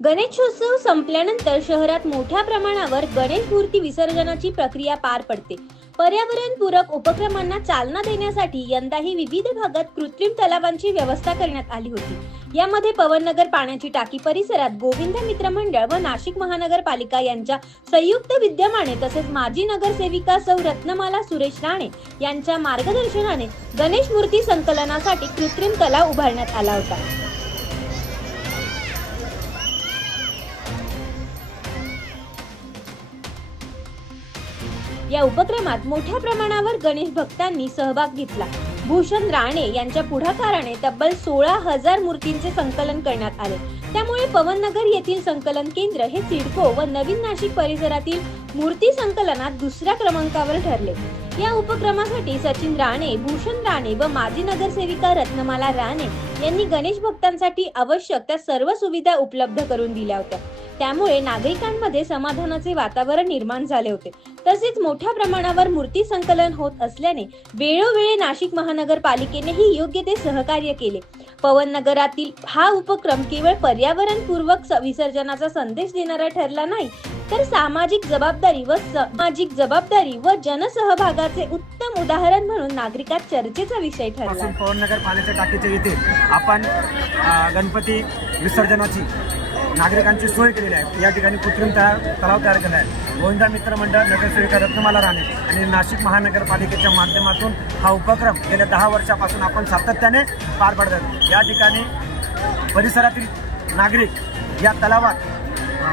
गणेशोत्सव संपल्यानंतर शहरात मोठ्या प्रमाणावर गणेश मूर्ती विसर्जनाची प्रक्रिया पार पडते। पर्यावरणपूरक उपक्रमांना चालना देण्यासाठी यंदाही विविध भागात कृत्रिम तलावांची व्यवस्था करण्यात आली होती। यामध्ये पवननगर पाण्याची टाकी परिसरात गोविंद मित्र मंडळ व नाशिक महानगरपालिका यांच्या संयुक्त विद्यमाने तसेच माजी नगरसेविका सौ रत्नमाला सुरेश राणे यांच्या मार्गदर्शनाने गणेश मूर्ती संकलनासाठी कृत्रिम तलाव उभारण्यात आला होता। या उपक्रमात मोठ्या प्रमाणावर गणेश भक्तांनी सहभाग घेतला। भूषण राणे यांच्या पुढाकाराने तब्बल 16,000 मूर्तींचे संकलन करण्यात आले। त्यामुळे पवननगर येथील संकलन केंद्र हे सिडको व नवीन नाशिक परिसरातील मूर्ती संकलनात दुसऱ्या क्रमांकावर ठरले। या उपक्रमासाठी सचिन राणे, भूषण राणे व माजी नगरसेविका रत्नमाला राणे यांनी गणेश भक्तांसाठी आवश्यक त्या सर्व सुविधा उपलब्ध करून दिल्या होत्या। त्यामुळे नागरिकांमध्ये समाधानाचे वातावरण निर्माण झाले होते। तसेच मोठ्या प्रमाणावर मूर्ती संकलन होत असल्याने वेळोवेळी नाशिक महानगरपालिकेनेही योग्य ते सहकार्य केले। पवननगरातील हा उपक्रम केवळ पर्यावरणपूर्वक विसर्जनाचा संदेश देणारा ठरला नाही, तर सामाजिक जबाबदारी व जनसहभागाचे उत्तम उदाहरण म्हणून नागरिकात चर्चेचा विषय ठरला। पवननगर पाण्याच्या टाकीच्या इथे आपण गणपती विसर्जनाची नागरिकांची सोय केलेली आहे। या ठिकाणी कृत्रिम तलाव तयार केला आहे। गोविंद मित्र मंडळ, नगरसेविका रत्नमाला राणे आणि नाशिक महानगरपालिकेच्या माध्यमातून हा उपक्रम गेल्या 10 वर्षापासून आपण सातत्याने पार पाडतात। या ठिकाणी परिसरातील नागरिक या तलावात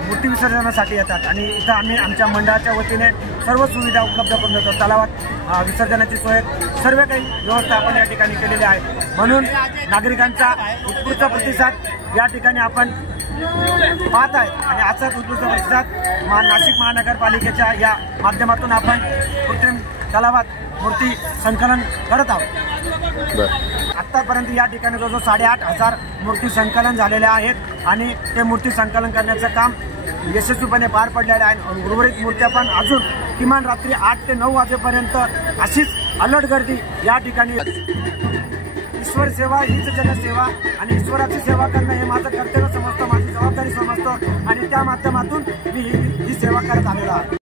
मूर्ती विसर्जनासाठी येतात आणि इथं आम्ही आमच्या मंडळाच्या वतीने सर्व सुविधा उपलब्ध करून देतो। तलावात विसर्जनाची सोय सर्व काही व्यवस्था आपण या ठिकाणी केलेली आहे। म्हणून नागरिकांचा उत्स्फूर्त प्रतिसाद या ठिकाणी आपण पाहत आहे आणि असाच उत्स्फूर्त प्रतिसाद नाशिक महानगरपालिकेच्या या माध्यमातून आपण कृत्रिम तलावात मूर्ती संकलन करत आहोत। आतापर्यंत या ठिकाणी जवळजवळ 8,500 मूर्ती संकलन झालेल्या आहेत आणि ते मूर्ती संकलन करण्याचं काम यशस्वीपणे पार पडलेलं आहे। उर्वरित मूर्त्या पण अजून किमान रात्री 8 ते 9 वाजेपर्यंत अशीच अलर्ट गर्दी या ठिकाणी। ईश्वर सेवा हीच जनसेवा आणि ईश्वराची सेवा करणं हे माझं कर्तव्य समजतो, माझी जबाबदारी समजतो आणि त्या माध्यमातून मी ही सेवा करत आलेलो आहे।